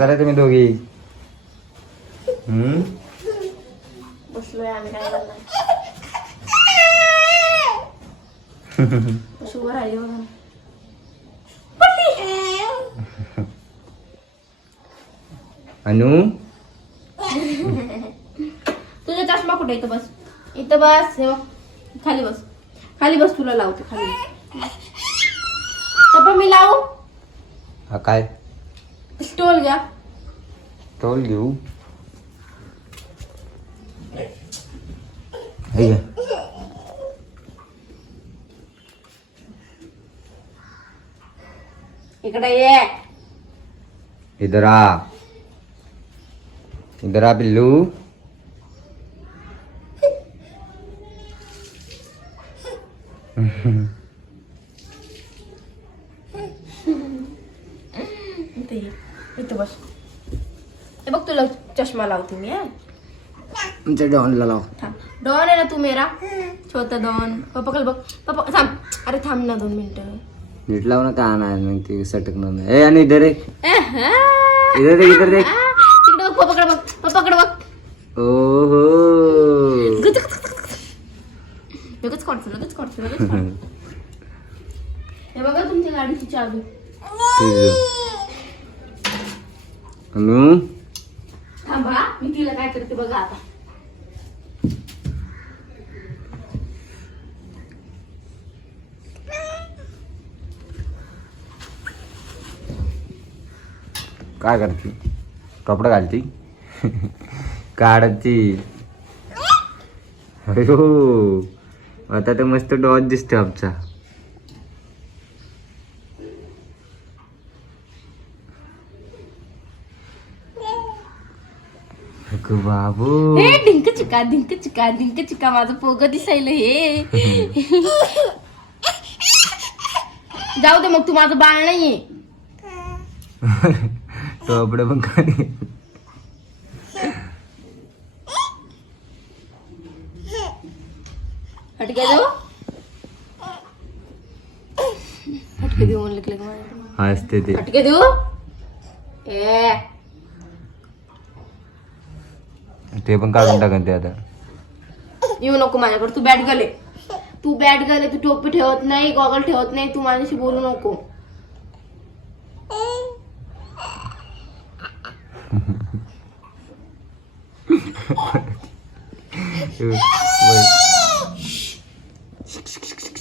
जरा तुम्ही दोघी बसलोय आम्ही काय करणार. शुगर आहे बघा. अनु तुझा चष्मा कुठे? इथं बस, इथं बस. हे बघ, खाली बस, खाली बस. तुला लावते खाली. पप्पा मी लावू? हा काय स्टोल घ्या. टोल घेऊ. हे घे. इकडे ये. इधर आ, इधर आ बिल्लू. इथं बस. हे बघ तुला चष्मा लावते मी. तुमच्या डॉनला लाव. थांब. डॉन आहे ना तू मेरा छोटा डॉन. पप्पा कल बघ. पप्पा थांब. अरे थांब ना 2 मिनिटं. नीट लाव ना. का नाही मग ते सटकणार नाही. ए आणि इधर इधर देख, इधर देख. तिकडे बघ. पप्पाकडे बघ, पप्पाकडे बघ. ओहो लगेच काढतो, लगेच काढतो, लगेच काढतो. हे बघा तुमच्या गाडीची चावी. अनु थांबा मी तिला काय करते बघा आता. काय करते? कपडे घालती काढती. अयो आता तर मस्त डॉज दिसतो आमचा. बाबू हे डिंक चिका, डिंक चिका, डिंक चिका. माझं पोग दिसायला हे. जाऊ दे मग, तू माझं बाळ नाहीये. कपडे पण खाली. हटके देऊ, हटके देऊ म्हणलं. हसते ते. हटके देऊ. ए ते पण काढून टाकन ते आता. येऊ नको माझ्याकडे. तू बॅट गले, तू बॅट गले. तू टोपी ठेवत नाही, गॉगल ठेवत नाही. तू माझ्याशी बोलू नको.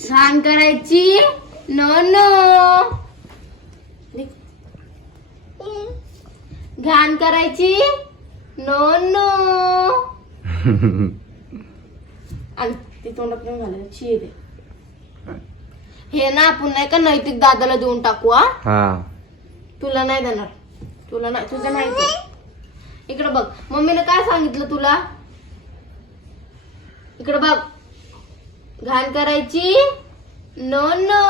घाण करायची नो नो. घाण करायची नो नो. आणि ती तोंडात पण घालायला शी दे. हे ना आपण नाही का नैतिक दादाला देऊन टाकू. हा तुला नाही देणार, तुला नाही, तुझं नाही. इकडे बघ, मम्मीने काय सांगितलं तुला? इकडे बघ. घाण करायची नो नो.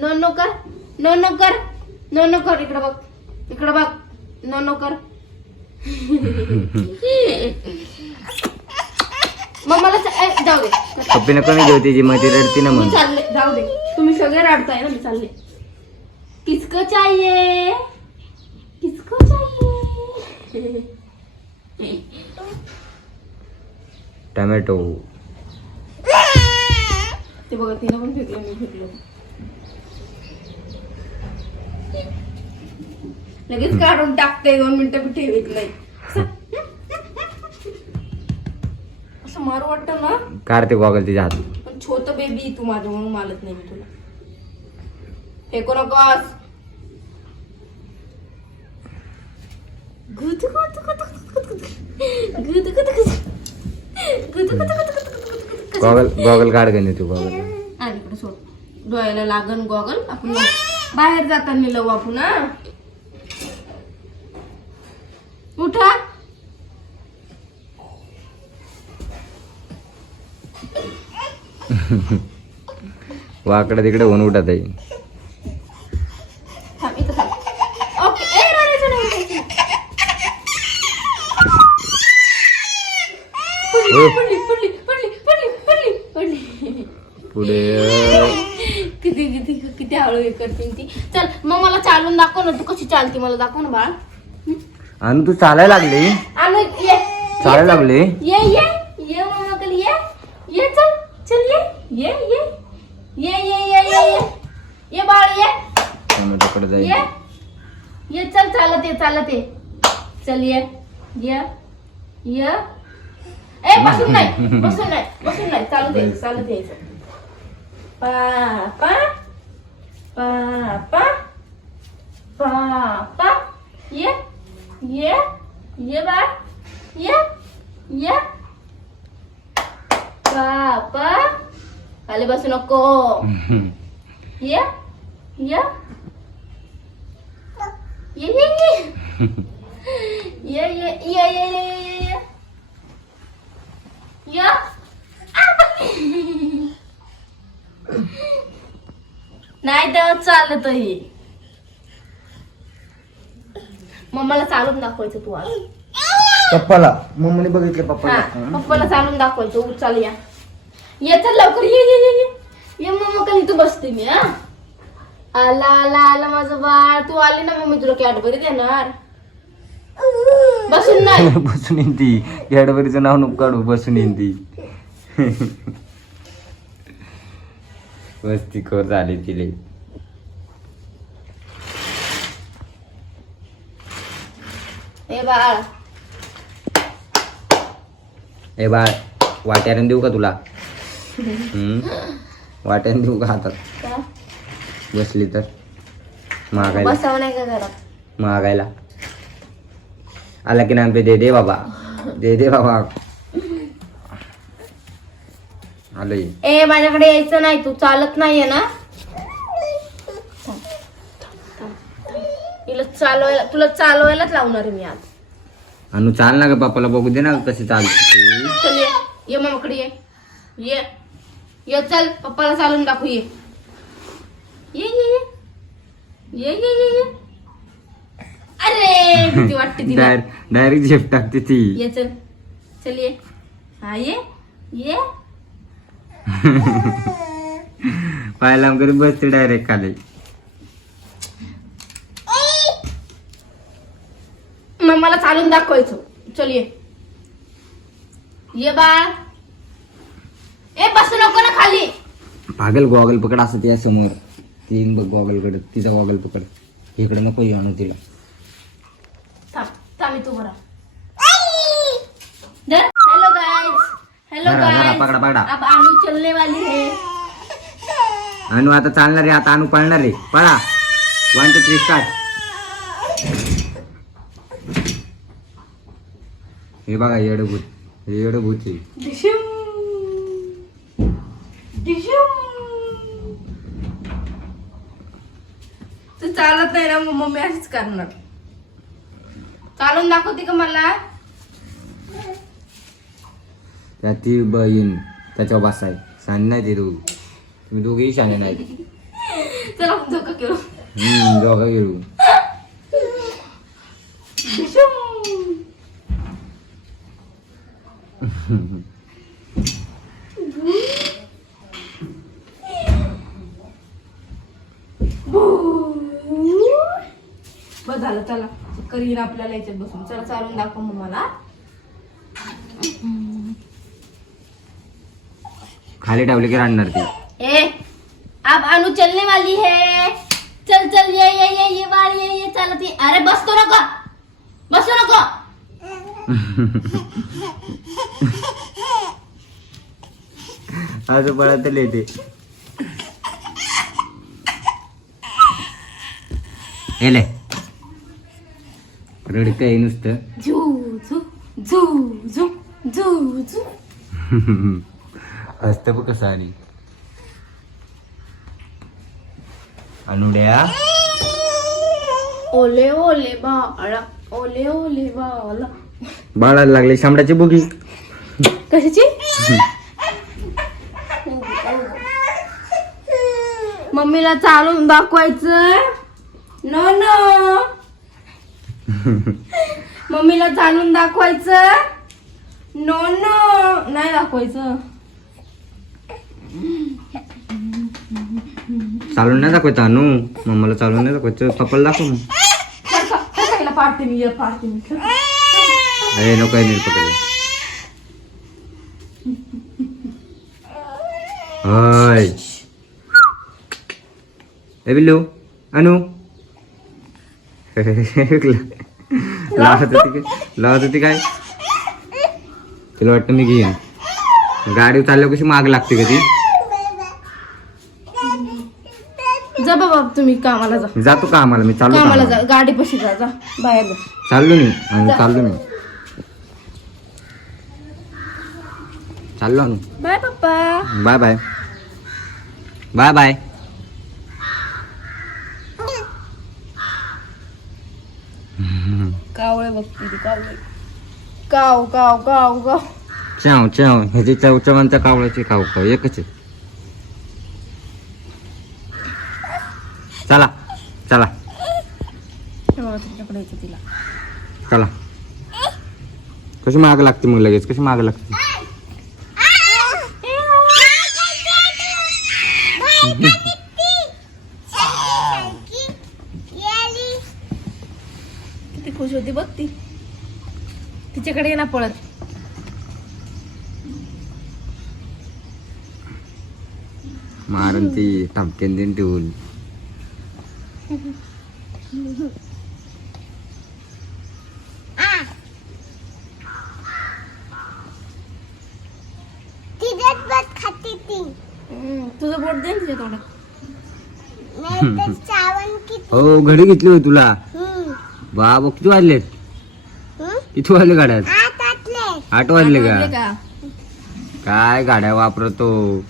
नो नो कर, नो नो कर, नो नो कर. इकडे बघ, इकडे बघ. नो नो कर. मम्माला जाऊ दे. पप्पी नको नाही घेऊ तिची मग ती रडती ना मी मग. चालले, जाऊ दे. तुम्ही सगळे रडताय ना, मी चालले. किसको चाहिए, किसको चाहिए? टमॅटो. ते बघा, तिला पण फेकलं, मी फेकलं. लगेच काढून टाकते. 2 मिनिटं बी ठेवीत नाही. असं मारू वाटतं ना. काढते गॉगल तिच्या हात. पण छोट बेबी तू माझं म्हणून मालत नाही मी तुला. फेकू नकोस. गुद गुद गुद गुद गुद गुद गुद गुद गुद. गॉगल गॉगल काढ गणे तू गॉगल. आणि इकडे सोड. डोळ्याला लागन गॉगल. आपण बाहेर जाताना लावू आपण. उठा. वाकडं तिकडे होऊन उठत आहे. थांब, इथं थांब. ओके. ए, रडायचं नाही. पडली, पडली, पडली, पडली, पडली, पडली, पडली. पुढे किती किती किती हळू हे करते ती. चल मग मला चालून दाखव ना, तू कशी चालती मला दाखव ना बाळा. आणि तू चालायला लागली, आणू ये चालायला लागली. ये ये ये मम्मा कल ये चल चल ये ये ये ये ये ये ये ये ये बाळ ये टोमॅटोकडे जाईल. ये चल चालत ये चल ये ये ये. ए बसून नाही चालत यायचं. पापा पापा पापा ये ये ये बाळ ये ये. पापा खाली बसू नको. ये ये ये ये ये ये ये ये ये ये. नाही तेव्हा चालत ही. मम्माला चालून दाखवायचं तू आज. पप्पाला मम्मीने बघितलं हा, पप्पाला. पप्पाला चालून दाखवायचं. चाल या ये चल लवकर ये ये ये ये मम्मा कधी तू बसते मी. हा आला आला आला माझं बाळ. तू आली ना मम्मी तुला कॅडबरी देणार. बसून नाही. बसून येईन ती. कॅडबरीचं नाव नको काढू, बसून येईन ती. मस्ती खोर झाली तिले. ए बाळ ए बाळ, वाट्याने देऊ का तुला? वाट्याने देऊ का हातात? का? बसली तर मागायला. बसावं नाही का घरात? मागायला आला की नाम पे दे दे बाबा, दे दे बाबा. आलोय. ए माझ्याकडे यायचं नाही, तू चालत नाहीये ना. तुला चालवायलाच लावणार आहे मी आज. अनु चाल ना ग, पप्पाला बघू दे ना कशी चालते. चल ये मामाकडे ये ये चल पप्पाला चालून दाखवू. ये ये ये ये ये ये ये. अरे भीती वाटते तिला. डायरेक्ट झेप टाकते ती. ये चल चल ये. हा ये ये. पाय लांब करून बसते डायरेक्ट खाली. मग मला चालून दाखवायचं. चल ये बाळ. ए बसू नको ना खाली. पागल गॉगल पकड असं त्या समोर. तीन बघ गॉगल कडे, तिचा गॉगल पकड. इकडे नको येऊ आणू तिला. थांब तू बरा. हेलो गाइस पकडा पकडा. अब अनु चलने वाली है. अनु आता चालणार आहे, आता अनु पळणार आहे. पळा. 1 2 3 स्टार्ट. हे बघा येडभूत, हे येडभूत आहे. डिशुम डिशुम. तू चालत नाही ना, मग मम्मी अशीच करणार. चालून दाखवते का मला? त्या ती बहीण त्याच्या बसाय शाने नाही ती दोघी. तुम्ही दोघेही शाने नाही. चल आपण झोका खेळू. दोघं खेळू. डिशुम. बस झालं चला. करीन आपल्याला याच्यात बसून. चला चालून दाखव मग मला. खाली ठेवले की राहणार ती. ए अब अनु चलने वाली है. चल चल ये ये ये ये बाळ ये ये चालती. अरे बसतो नको, बसू नको. आज पळत येते. हेले रडक आहे नुसतं. झू झू झू झू झू झू. हसत बघ कसं. आणि अनुड्या ओले ओले बाळा, ओले ओले बाळा. बाळाला लागले शामडाची बुगी. कशाची? मम्मीला चालून दाखवायचं. No no. मम्मीला चालून दाखवायचं. नो नो नाही दाखवायचं. चालून नाही दाखवायचं अनु, मम्माला चालून नाही दाखवायचं, पप्पाला दाखव मग. पाडते मी अरे नको नीट पकडलं. हाय ए बिल्लू अनु लावत होती काय, तुला वाटतं मी घेईन. गाडी चालल्यावर कशी माग लागते का ती. जा बाबा तुम्ही कामाला जा. जातो का आम्हाला, मी चाललो कामाला कामाला. जा, गाडी पशी जा, जा बाहेर जा. चाललो मी आणि चाललो मी चाललो अनु. बाय पप्पा. Bye bye bye bye. कावळे बघते ती, कावळे. काव काव काव काव. चाव चाव ह्याची चवचवांच्या कावळ्याची काव काव एकच आहे. चला चला तुझ्याकडे यायचं तिला. चला. कशी माग लागते मग लगेच, कशी माग लागते. किती खुश होती बघ ती, तिच्याकडे ये ना पळत. मारण ती ठपक्यान देऊन ठेवून. तुझं बोट दे ना तिच्या तोंडात. हो घडी घेतली होती तुला. बाबा किती वाजलेत, किती वाजले गाड्यात. 8 वाजले आवडले का. का? काय गाड्या वापरतो.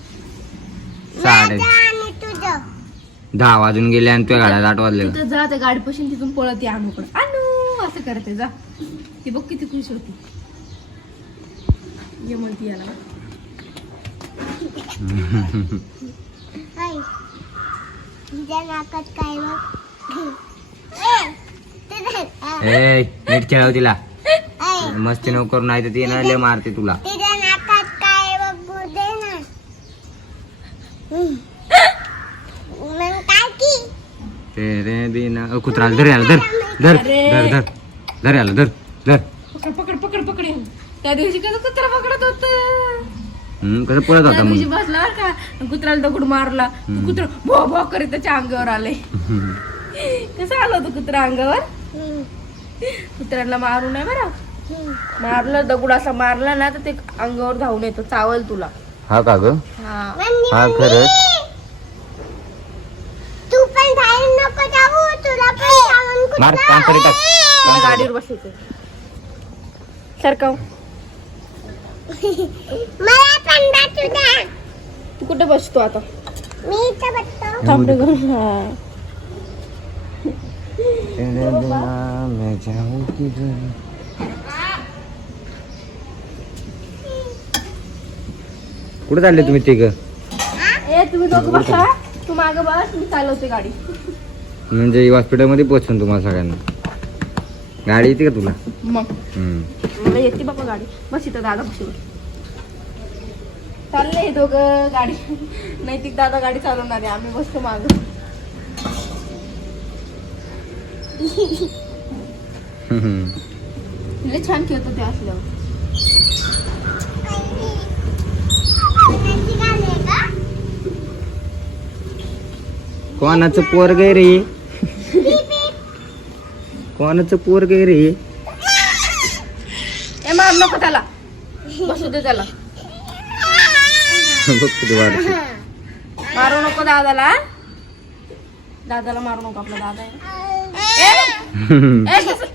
10 वाजून गेले आणि तुझ्या गाड्यात 8 वाजले का. तिथं जा त्या गाडीपासून, तिथून पळत ये अनुकडे. अनु असं करते जा. ती बघ किती खुश होती. ये म्हणती याला. ए नीट खेळव तिला, मस्ती नको करून, नाही तर ती ना लय मारते तुला. तेरे बिना कुत्रा धर याला, धर धर धर धर धर याला, धर धर. पकड पकड पकड पकड. त्या दिवशी कसं कुत्रा पकडत होत. कसं पळत त्या होता दिवशी मग. बसला का कुत्र्याला दगड मारला. कुत्र भो भो करीत त्याच्या अंगावर आले. कसं आलं होतं कुत्रा अंगावर. कुत्र्याला मारू नये बरं. मारलं दगड असा मारला ना तर ते अंगावर धावून येतं, चावल तुला. हा का ग. हा हा खरंच. तू पण बाहेर नको जाऊ, तुला पण सामान मार काम करीत आहे. तुला गाडीवर बसायचं. सरकाव. मला पण बसू द्या. तू कुठे बसतो आता. मी इथं बसतो. थांबले घरून. हा तेरे बिना मैं जाऊं किधर. कुठे चालले तुम्ही तिघ. ए तुम्ही दोघं बसा, तू मागं बस, मी चालवते गाडी. म्हणजे हॉस्पिटल मध्ये पोहोचून तुम्हाला सगळ्यांना. गाडी येते का तुला. मग मला येते बाबा गाडी. बस इथं दादा बसू. चालले हे दोघं गाडी. नैतिक दादा गाडी चालवणार आहे, आम्ही बसतो माग. लय छान खेळतो ते असल्यावर. कोणाचं पोरग आहे रे, कोणाचं पोरग आहे रे. ए मार नको त्याला, बसू दे त्याला. बघ किती वाढते. मारू नको दादाला. दादाला मारू नको, आपला दादा आहे. ए कसं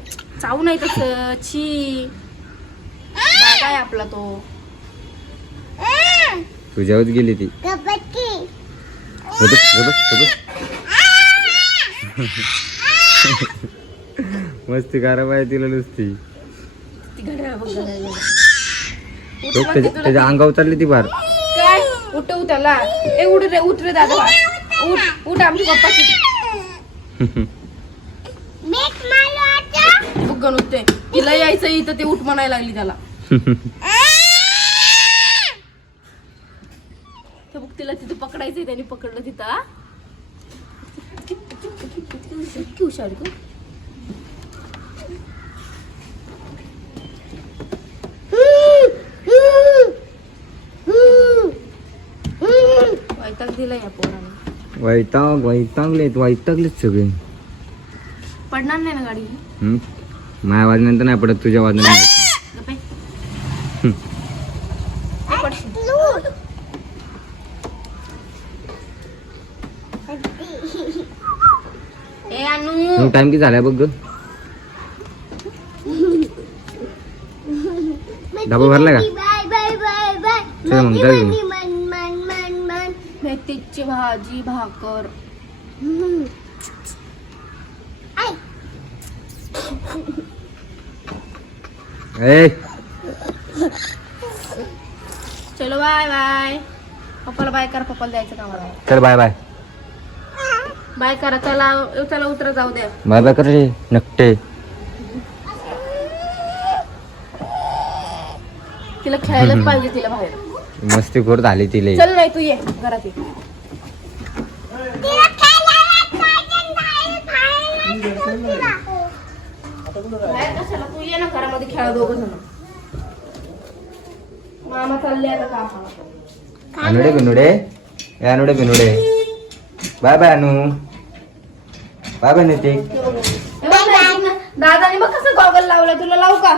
चावू नाही तसं. छी दादा आहे आपला तो. तुझ्यावर गेली ती. गपकी. मस्ती करा बाय तिला नुसती. ती घड्याळ बघ, घड्याळ बघ. बघ त्याच्या अंगावर चालली ती बार. काय उठव त्याला. ए उठ रे, उठ रे दादा. उठ उठ, आमची पप्पाची. मेक मालो आता. बघ उठते. तिला यायचं इथं ते उठ म्हणायला लागली त्याला. तर बघ तिला तिथं पकडायचंय, त्याने पकडलं तिथं. इतकी हुशार आहे तू. वैताग दिला या पोराने. वैतागलेत सगळे. पडणार नाही ना गाडी. माझ्या वाजण्यानंतर नाही पडत, तुझ्या वाजण्यात. गप्पे. पडशील. ए अनु टाइम किती झालाय बघ ग. डबा भरला का? Bye bye bye bye. चल मग जाऊ. मन मन मन मन. मेथीची भाजी भाकर. आई. ए चलो बाय बाय. पप्पाला बाय करा, पप्पाला द्यायचं कामाला. चल बाय बाय. बाय करा. चला चला उतरा, जाऊ द्या. बाय बाय कर रे नकटे. तिला खेळायलाच पाहिजे, तिला बाहेर. मस्ती खोर झाली तिले. चल नाही तू ये घरात ये. तिला खेळायला पाहिजे, बाहेर तिला. बाहेर कशाला, तू ये ना घरामध्ये खेळा दोघं जण. मामा चालले आता कामाला. अनुडे बिनुडे. ए अनुडे बिनुडे. Bye bye Anu. Bye bye Nitik. दादाने बघ कसं गॉगल लावला, तुला लावू का?